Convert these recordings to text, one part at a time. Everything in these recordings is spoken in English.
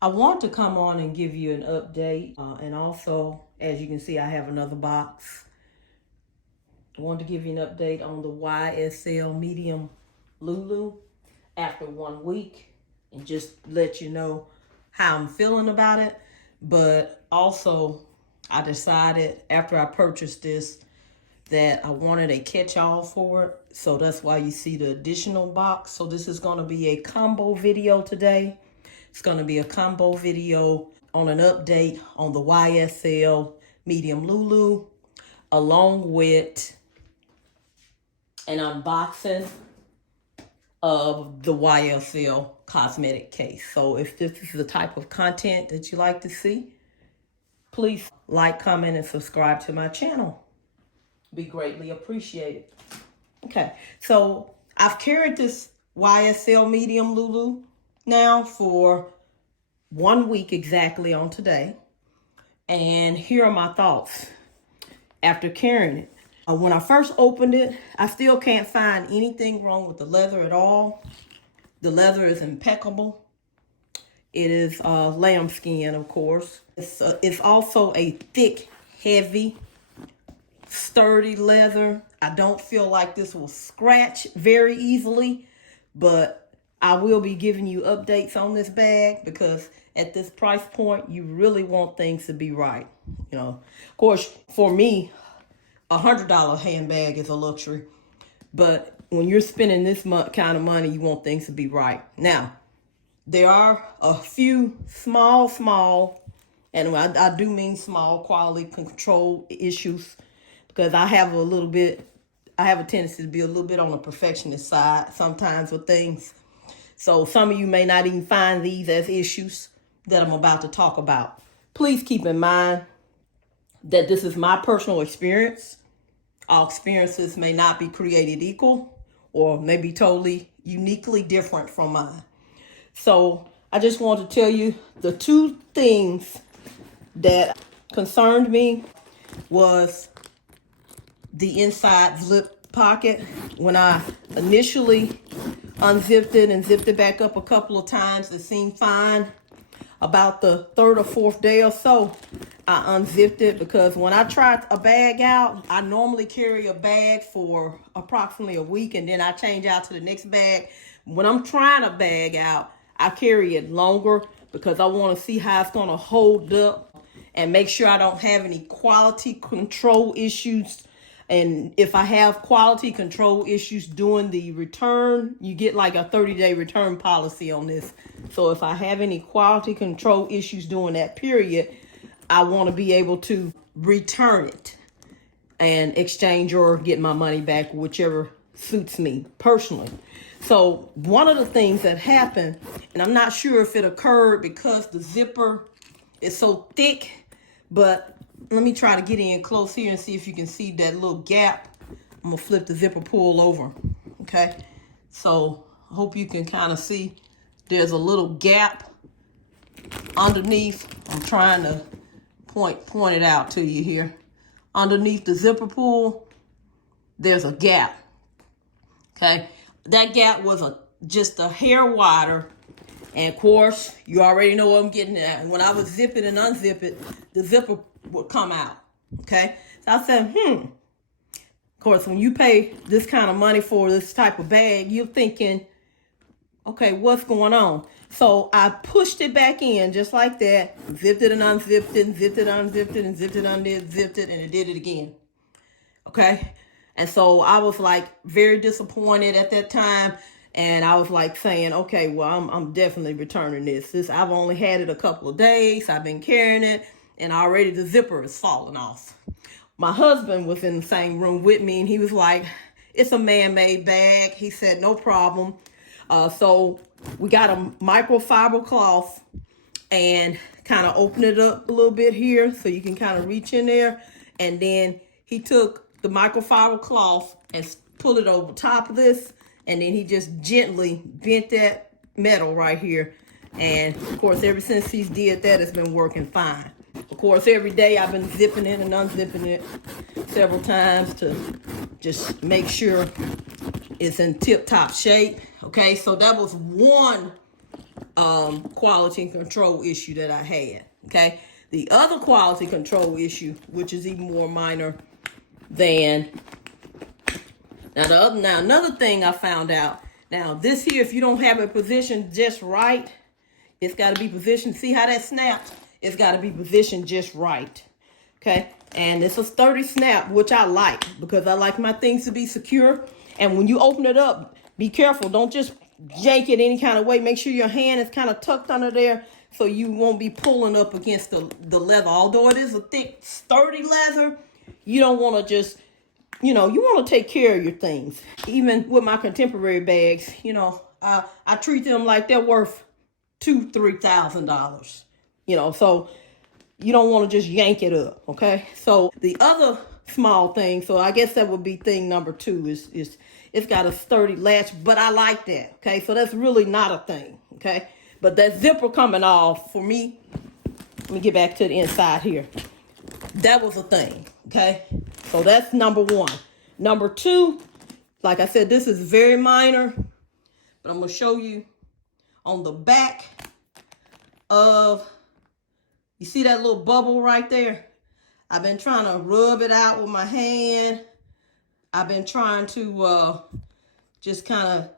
I want to come on and give you an update. And also, as you can see, I have another box. I want to give you an update on the YSL Medium Lulu after 1 week and just let you know how I'm feeling about it. But also, I decided after I purchased this that I wanted a catch-all for it. So that's why you see the additional box. So this is going to be a combo video today. It's going to be a combo video on an update on the YSL Medium Lulu, along with an unboxing of the YSL Cosmetic case. So if this is the type of content that you like to see, please like, comment, and subscribe to my channel. Be greatly appreciated. Okay, so I've carried this YSL Medium Lulu now for 1 week exactly on today. And here are my thoughts after carrying it. When I first opened it, I still can't find anything wrong with the leather at all. The leather is impeccable. It is lambskin, of course. It's also a thick, heavy, sturdy leather. I don't feel like this will scratch very easily, but I will be giving you updates on this bag because at this price point, you really want things to be right. You know, of course, for me, $100 handbag is a luxury, but when you're spending this kind of money, you want things to be right. Now, there are a few small, and I do mean small quality control issues because I have a tendency to be a little bit on the perfectionist side sometimes with things. So some of you may not even find these as issues that I'm about to talk about. Please keep in mind that this is my personal experience. All experiences may not be created equal or may be totally uniquely different from mine. So I just want to tell you the two things that concerned me was the inside zip pocket. When I initially unzipped it and zipped it back up a couple of times, it seemed fine. About the third or fourth day or so, I unzipped it because when I tried a bag out, I normally carry a bag for approximately a week and then I change out to the next bag. When I'm trying a bag out, I carry it longer because I want to see how it's going to hold up and make sure I don't have any quality control issues. And if I have quality control issues during the return, you get like a 30-day return policy on this. So if I have any quality control issues during that period, I want to be able to return it and exchange or get my money back, whichever suits me personally. So one of the things that happened, and I'm not sure if it occurred because the zipper is so thick, but let me try to get in close here and see if you can see that little gap. I'm gonna flip the zipper pull over, okay? So I hope you can kind of see there's a little gap underneath. I'm trying to point it out to you here. Underneath the zipper pull, there's a gap, okay? That gap was just a hair wider. And of course, you already know what I'm getting at. When I would zip it and unzip it, the zipper would come out, okay? So I said, Of course, when you pay this kind of money for this type of bag, you're thinking, okay, what's going on? So I pushed it back in just like that, zipped it and unzipped it, and zipped it, unzipped it, and zipped it, unzipped it, and it did it again, okay? And so I was like very disappointed at that time. And I was like saying, okay, well, I'm definitely returning this. I've only had it a couple of days. I've been carrying it and already the zipper is falling off. My husband was in the same room with me and he was like, it's a man-made bag. He said, no problem. So we got a microfiber cloth and kind of open it up a little bit here so you can kind of reach in there. And then he took the microfiber cloth and pulled it over top of this. And then he just gently bent that metal right here. And of course, ever since he's did that, it's been working fine. Of course, every day I've been zipping it and unzipping it several times to just make sure it's in tip-top shape. Okay, so that was one quality control issue that I had. Okay. The other quality control issue, which is even more minor than now another thing I found out. Now this here, if you don't have it positioned just right, it's got to be positioned. See how that snaps? It's got to be positioned just right. Okay. And it's a sturdy snap, which I like because I like my things to be secure. And when you open it up, be careful. Don't just yank it any kind of way. Make sure your hand is kind of tucked under there so you won't be pulling up against the leather. Although it is a thick, sturdy leather, you don't want to just, you want to take care of your things. Even with my contemporary bags, I treat them like they're worth $2,000-$3,000. So you don't want to just yank it up, okay? So the other small thing, so I guess that would be thing number 2 is it's got a sturdy latch, but I like that, okay? So that's really not a thing, okay? But that zipper coming off, for me, let me get back to the inside here. That was a thing, okay? So that's number 1. Number 2, like I said, this is very minor, but I'm going to show you on the back of, you see that little bubble right there? I've been trying to rub it out with my hand. I've been trying to just kind of,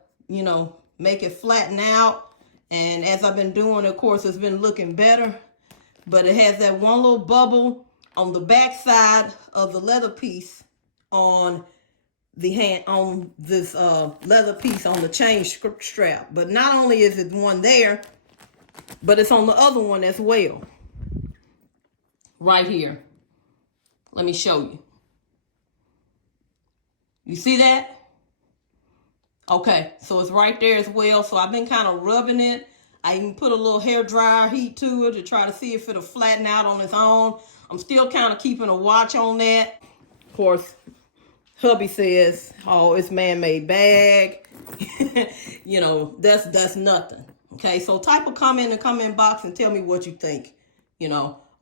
make it flatten out. And as I've been doing, of course, it's been looking better. But it has that one little bubble on the back side of the leather piece on the hand, on this leather piece on the chain strap. But not only is it one there, but it's on the other one as well. Right here. Let me show you. You see that? Okay, so it's right there as well. So I've been kind of rubbing it. I even put a little hair dryer heat to it to try to see if it'll flatten out on its own. I'm still kind of keeping a watch on that. Of course, hubby says, oh, it's man-made bag. That's nothing. Okay, so type a comment in the comment box and tell me what you think,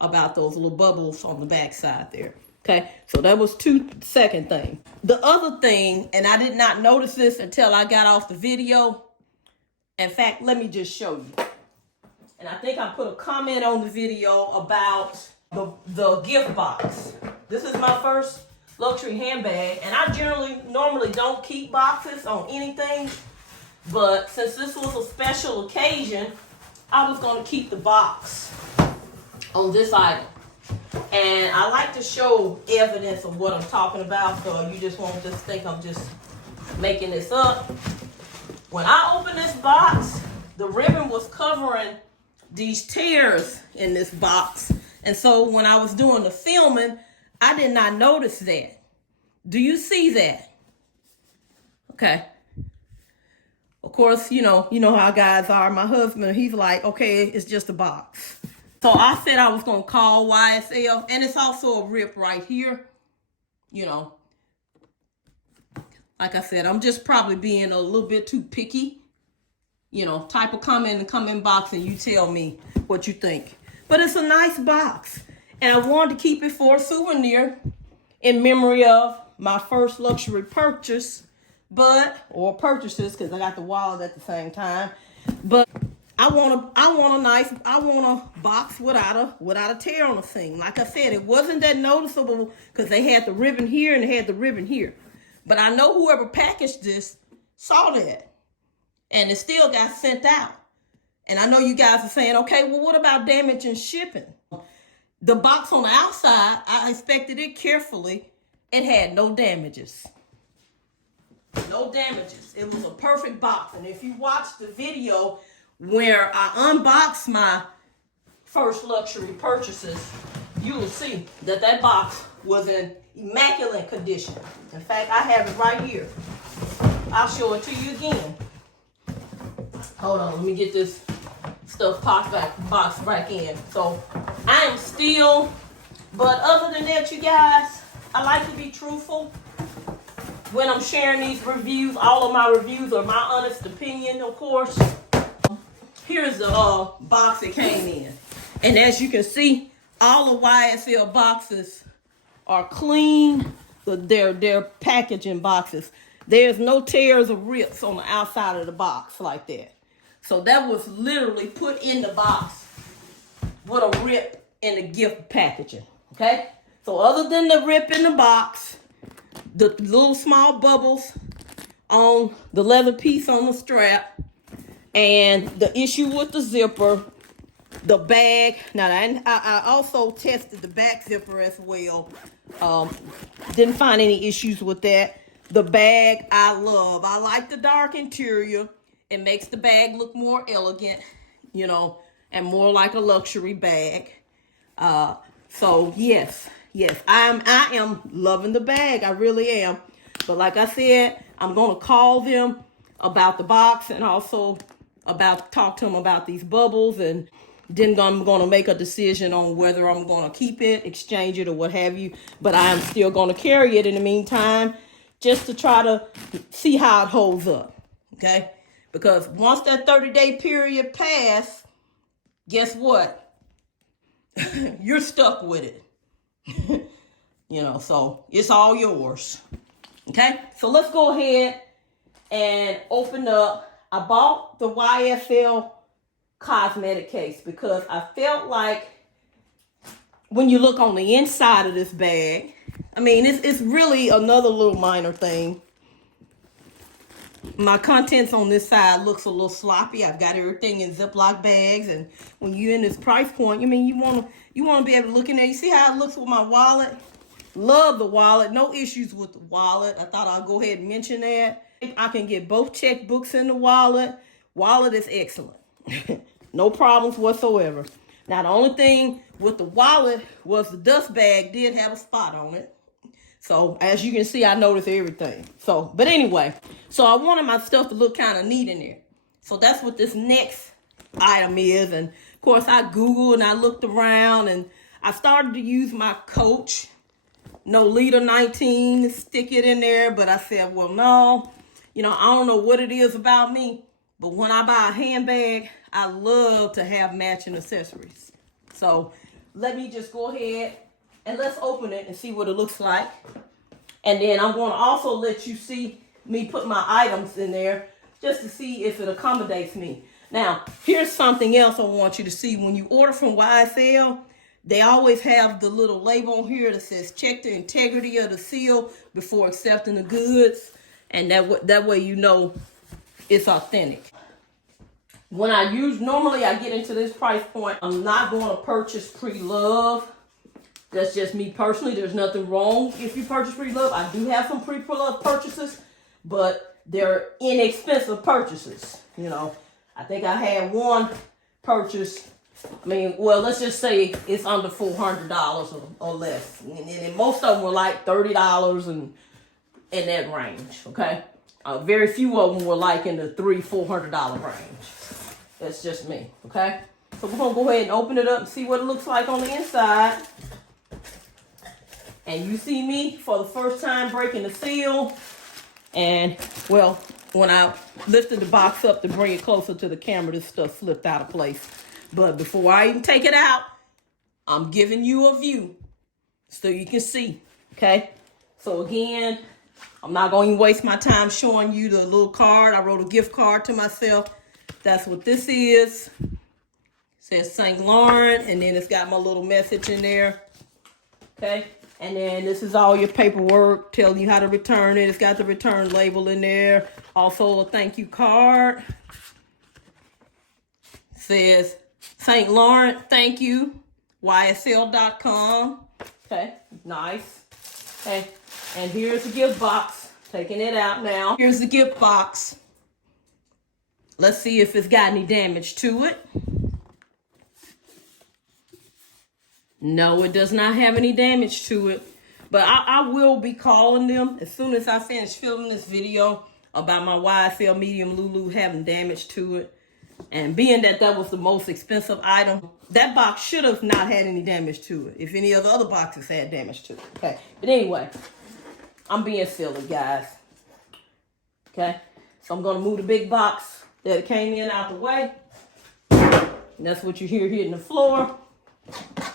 about those little bubbles on the back side there. Okay, so that was second thing. The other thing, and I did not notice this until I got off the video. In fact, let me just show you. And I think I put a comment on the video about the gift box. This is my first luxury handbag, and I normally don't keep boxes on anything. But since this was a special occasion, I was going to keep the box on this item. And I like to show evidence of what I'm talking about, so you just won't just think I'm just making this up. When I opened this box, the ribbon was covering these tears in this box. And so when I was doing the filming, I did not notice that. Do you see that? Okay. Of course, you know how guys are. My husband, he's like, okay, it's just a box. So I said I was going to call YSL, and it's also a rip right here. Like I said, I'm just probably being a little bit too picky. Type a comment in the comment box and you tell me what you think. But it's a nice box. And I wanted to keep it for a souvenir in memory of my first luxury purchase. Purchases, because I got the wallet at the same time. But I want a box without a tear on the thing. Like I said, it wasn't that noticeable because they had the ribbon here and they had the ribbon here. But I know whoever packaged this saw that. And it still got sent out. And I know you guys are saying, okay, well, what about damage and shipping? The box on the outside, I inspected it carefully. It had no damages. No damages. It was a perfect box. And if you watch the video where I unboxed my first luxury purchases, you will see that box was in immaculate condition. In fact, I have it right here. I'll show it to you again. Hold on, let me get this stuff box back in. So I am still, but other than that, you guys, I like to be truthful. When I'm sharing these reviews, all of my reviews are my honest opinion, of course. Here's the box it came in. And as you can see, all the YSL boxes are clean. They're packaging boxes. There's no tears or rips on the outside of the box like that. So that was literally put in the box with a rip in the gift packaging, okay? So other than the rip in the box, the little small bubbles on the leather piece on the strap, and the issue with the zipper, the bag. Now, I also tested the back zipper as well. Didn't find any issues with that. The bag, I love. I like the dark interior. It makes the bag look more elegant, you know, and more like a luxury bag. So yes, I am loving the bag. I really am. But like I said, I'm gonna call them about the box and also talk to them about these bubbles, and then I'm gonna make a decision on whether I'm gonna keep it, exchange it, or what have you. But I am still gonna carry it in the meantime, just to try to see how it holds up. Okay? Because once that 30-day period passed, guess what? You're stuck with it. You know, so it's all yours. Okay? So let's go ahead and open up. I bought the YSL Cosmetic case because I felt like when you look on the inside of this bag, I mean, it's really another little minor thing. My contents on this side looks a little sloppy. I've got everything in Ziploc bags, and when you're in this price point, I mean, you wanna be able to look in there. You see how it looks with my wallet? Love the wallet. No issues with the wallet. I thought I'd go ahead and mention that. I can get both checkbooks in the wallet. Wallet is excellent. No problems whatsoever. Now, the only thing with the wallet was the dust bag did have a spot on it. So, as you can see, I noticed everything. So, but anyway, so I wanted my stuff to look kind of neat in there. So that's what this next item is. And of course, I Googled and I looked around, and I started to use my Coach Nolita 19 to stick it in there. But I said, well, no, you know, I don't know what it is about me, but when I buy a handbag, I love to have matching accessories. So let me just go ahead and let's open it and see what it looks like. And then I'm going to also let you see me put my items in there just to see if it accommodates me. Now, here's something else I want you to see. When you order from YSL, they always have the little label here that says check the integrity of the seal before accepting the goods. And that way you know it's authentic. When normally I get into this price point, I'm not going to purchase pre-love. That's just me personally. There's nothing wrong if you purchase pre-love. I do have some pre-love purchases, but they're inexpensive purchases. You know, I think I had one purchase. I mean, well, let's just say it's under $400 or less. And most of them were like $30 and in that range, okay? Very few of them were like in the $300-400 range. That's just me, okay? So we're gonna go ahead and open it up and see what it looks like on the inside. And you see me for the first time breaking the seal. And, well, when I lifted the box up to bring it closer to the camera, this stuff slipped out of place. But before I even take it out, I'm giving you a view so you can see, okay? So again, I'm not going to waste my time showing you the little card. I wrote a gift card to myself. That's what this is. It says St. Laurent, and then it's got my little message in there, okay? And then this is all your paperwork telling you how to return it. It's got the return label in there. Also a thank you card. It says St. Laurent, thank you, YSL.com. Okay, nice. Okay, and here's the gift box. Taking it out now. Here's the gift box. Let's see if it's got any damage to it. No, it does not have any damage to it. But I will be calling them as soon as I finish filming this video about my YSL medium Lulu having damage to it. And being that was the most expensive item, that box should have not had any damage to it if any of the other boxes had damage to it. Okay, but anyway, I'm being silly, guys. Okay, so I'm going to move the big box that it came in out the way. And that's what you hear hitting the floor.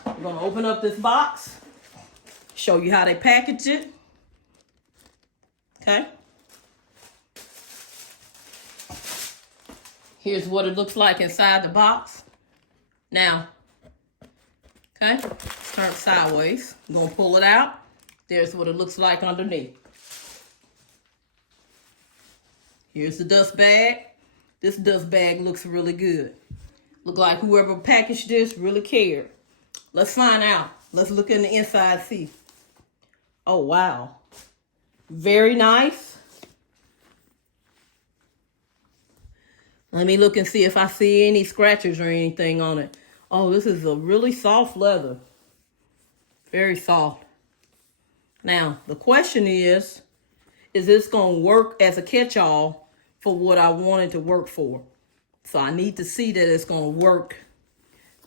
I'm going to open up this box, show you how they package it. Okay. Here's what it looks like inside the box. Now, okay, let's turn it sideways. I'm gonna pull it out. There's what it looks like underneath. Here's the dust bag. This dust bag looks really good. Look like whoever packaged this really cared. Let's find out. Let's look in the inside, see. Oh, wow. Very nice. Let me look and see if I see any scratches or anything on it. Oh, this is a really soft leather. Very soft. Now, the question is this going to work as a catch-all for what I wanted to work for? So I need to see that it's going to work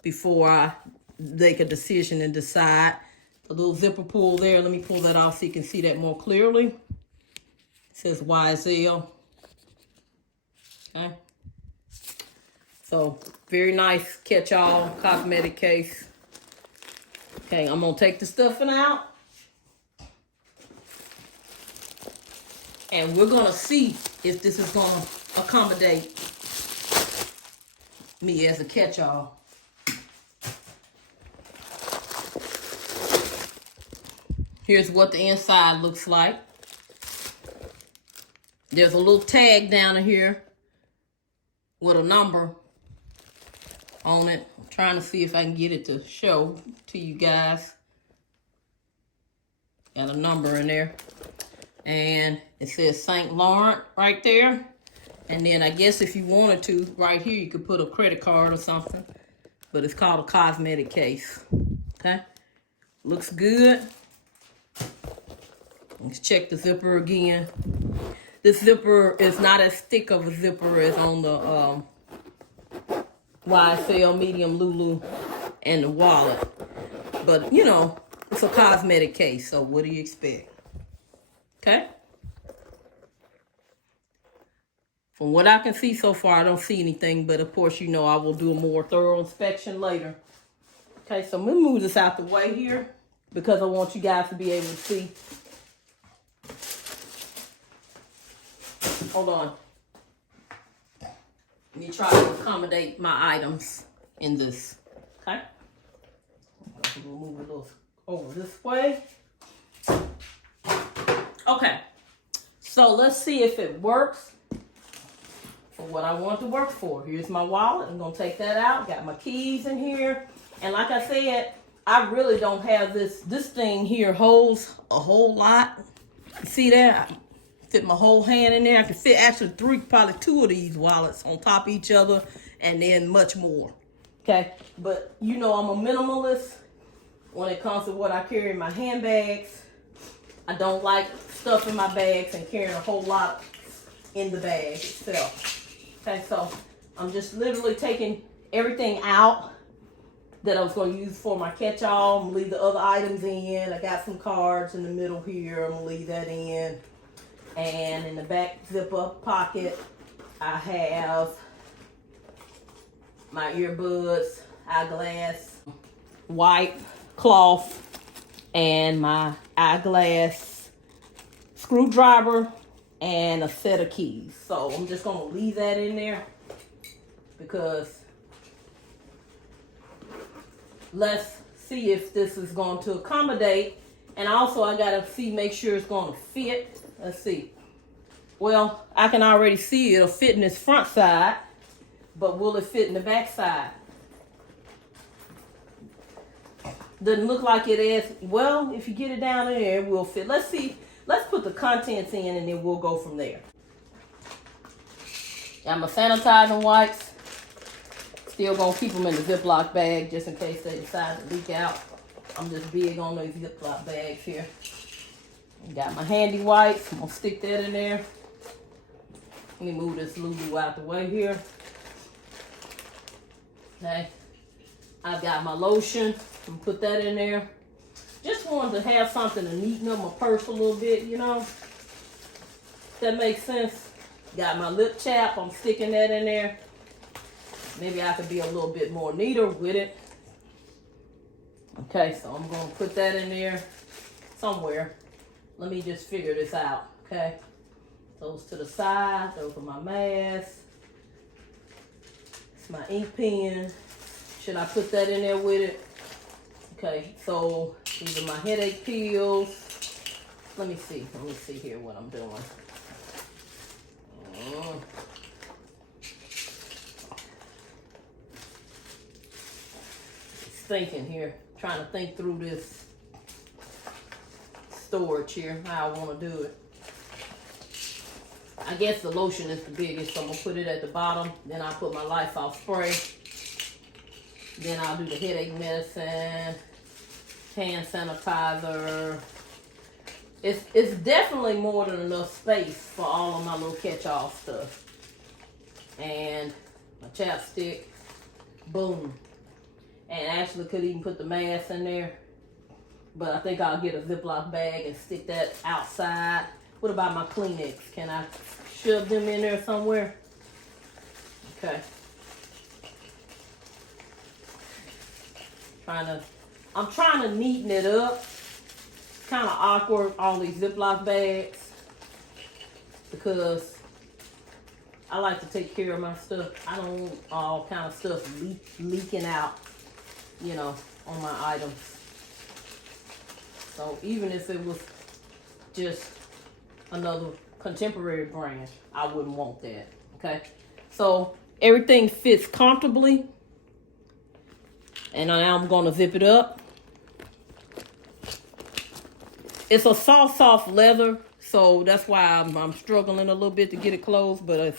before I make a decision and decide. A little zipper pull there. Let me pull that off so you can see that more clearly. It says YSL. Okay. So, very nice catch-all cosmetic case. Okay, I'm going to take the stuffing out. And we're going to see if this is going to accommodate me as a catch-all. Here's what the inside looks like. There's a little tag down here with a number on it. I'm trying to see if I can get it to show to you guys. Got a number in there. And it says St. Laurent right there. And then I guess if you wanted to, right here, you could put a credit card or something. But it's called a cosmetic case. Okay? Looks good. Let's check the zipper again. This zipper is not as thick of a zipper as on the YSL medium Lulu and the wallet. But, you know, it's a cosmetic case, so what do you expect? Okay? From what I can see so far, I don't see anything, but of course, you know, I will do a more thorough inspection later. Okay, so I'm gonna move this out the way here because I want you guys to be able to see. Hold on. Let me try to accommodate my items in this. Okay? We'll move a little over this way. Okay. So let's see if it works for what I want to work for. Here's my wallet. I'm going to take that out. Got my keys in here. And like I said, I really don't have this. This thing here holds a whole lot. You see that? Fit my whole hand in there. I can fit actually probably two of these wallets on top of each other and then much more. Okay, but you know I'm a minimalist when it comes to what I carry in my handbags. I don't like stuff in my bags and carrying a whole lot in the bag itself. Okay, so I'm just literally taking everything out that I was going to use for my catch-all. I'm going to leave the other items in. I got some cards in the middle here. I'm going to leave that in. And in the back zipper pocket, I have my earbuds, eyeglass, white cloth, and my eyeglass screwdriver, and a set of keys. So I'm just going to leave that in there because let's see if this is going to accommodate. And also I got to make sure it's going to fit. Let's see. Well, I can already see it'll fit in this front side, but will it fit in the back side? Doesn't look like it is. Well, if you get it down there, it will fit. Let's see. Let's put the contents in and then we'll go from there. Got my sanitizing wipes. Still gonna keep them in the Ziploc bag just in case they decide to leak out. I'm just big on those Ziploc bags here. Got my handy wipes. I'm gonna stick that in there. Let me move this Lulu out the way here. Okay. I've got my lotion. I'm gonna put that in there. Just wanted to have something to neaten up my purse a little bit, you know. If that makes sense. Got my lip chap. I'm sticking that in there. Maybe I could be a little bit more neater with it. Okay, so I'm gonna put that in there somewhere. Let me just figure this out, okay? Those to the side, those are my masks. My ink pen. Should I put that in there with it? Okay, so these are my headache pills. Let me see here what I'm doing. Thinking here, trying to think through this storage here, how I want to do it. I guess the lotion is the biggest, so I'm gonna put it at the bottom. Then I'll put my Lysol spray. Then I'll do the headache medicine, hand sanitizer. It's definitely more than enough space for all of my little catch-all stuff. And my chapstick, boom. And actually could even put the mask in there. But I think I'll get a Ziploc bag and stick that outside. What about my Kleenex? Can I shove them in there somewhere? Okay. I'm trying to neaten it up. It's kind of awkward, all these Ziploc bags. Because I like to take care of my stuff. I don't want all kind of stuff leaking out, you know, on my items. So even if it was just another contemporary brand, I wouldn't want that, okay? So everything fits comfortably. And now I'm gonna zip it up. It's a soft leather, so that's why I'm struggling a little bit to get it closed, but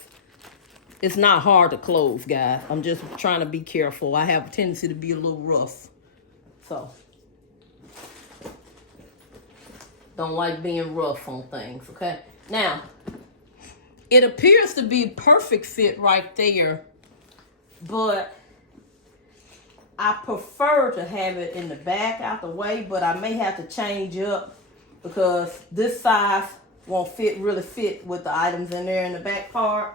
it's not hard to close, guys. I'm just trying to be careful. I have a tendency to be a little rough, so don't like being rough on things, okay? Now, it appears to be a perfect fit right there, but I prefer to have it in the back out the way, but I may have to change up because this size won't really fit with the items in there in the back part.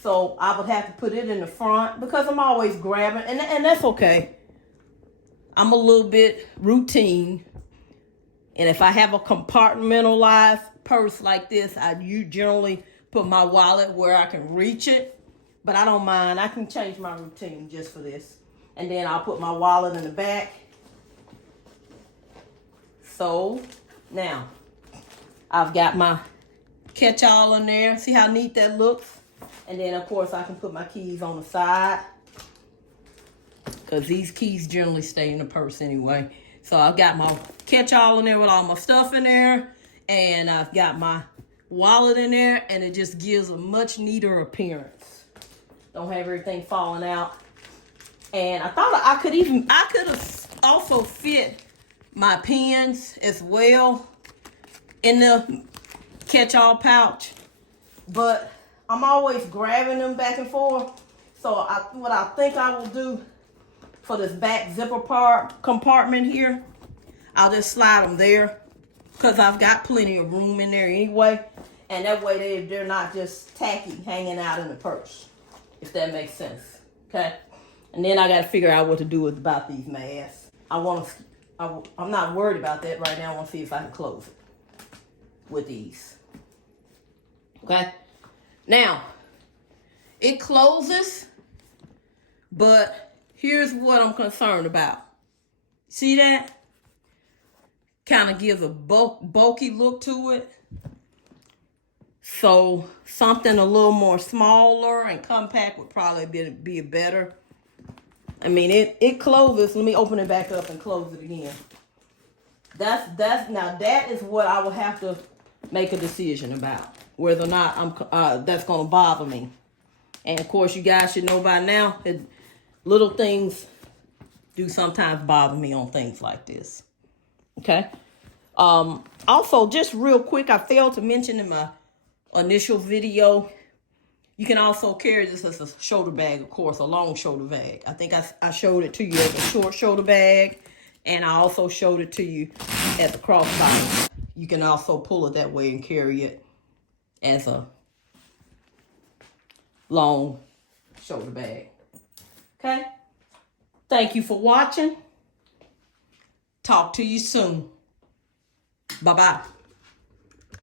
So I would have to put it in the front because I'm always grabbing, and that's okay. I'm a little bit routine. And if I have a compartmentalized purse like this, you generally put my wallet where I can reach it. But I don't mind. I can change my routine just for this. And then I'll put my wallet in the back. So now I've got my catch-all in there. See how neat that looks? And then of course I can put my keys on the side, because these keys generally stay in the purse anyway. So I've got my catch-all in there with all my stuff in there. And I've got my wallet in there, and it just gives a much neater appearance. Don't have everything falling out. And I thought I could have also fit my pens as well in the catch-all pouch. But I'm always grabbing them back and forth. So what I think I will do for this back zipper compartment here, I'll just slide them there because I've got plenty of room in there anyway. And that way they're not just tacky hanging out in the purse, if that makes sense, okay? And then I got to figure out what to do about these masks. I'm not worried about that right now. I want to see if I can close it with these, okay? Now, it closes, but here's what I'm concerned about. See that? Kind of gives a bulky look to it. So something a little more smaller and compact would probably be better. I mean, it closes. Let me open it back up and close it again. Now that is what I will have to make a decision about, whether or not that's going to bother me. And of course, you guys should know by now that little things do sometimes bother me on things like this. Okay. Also, just real quick, I failed to mention in my initial video, you can also carry this as a shoulder bag, of course, a long shoulder bag. I think I showed it to you as a short shoulder bag, and I also showed it to you at the crossbody. You can also pull it that way and carry it as a long shoulder bag. Okay? Thank you for watching. Talk to you soon. Bye-bye.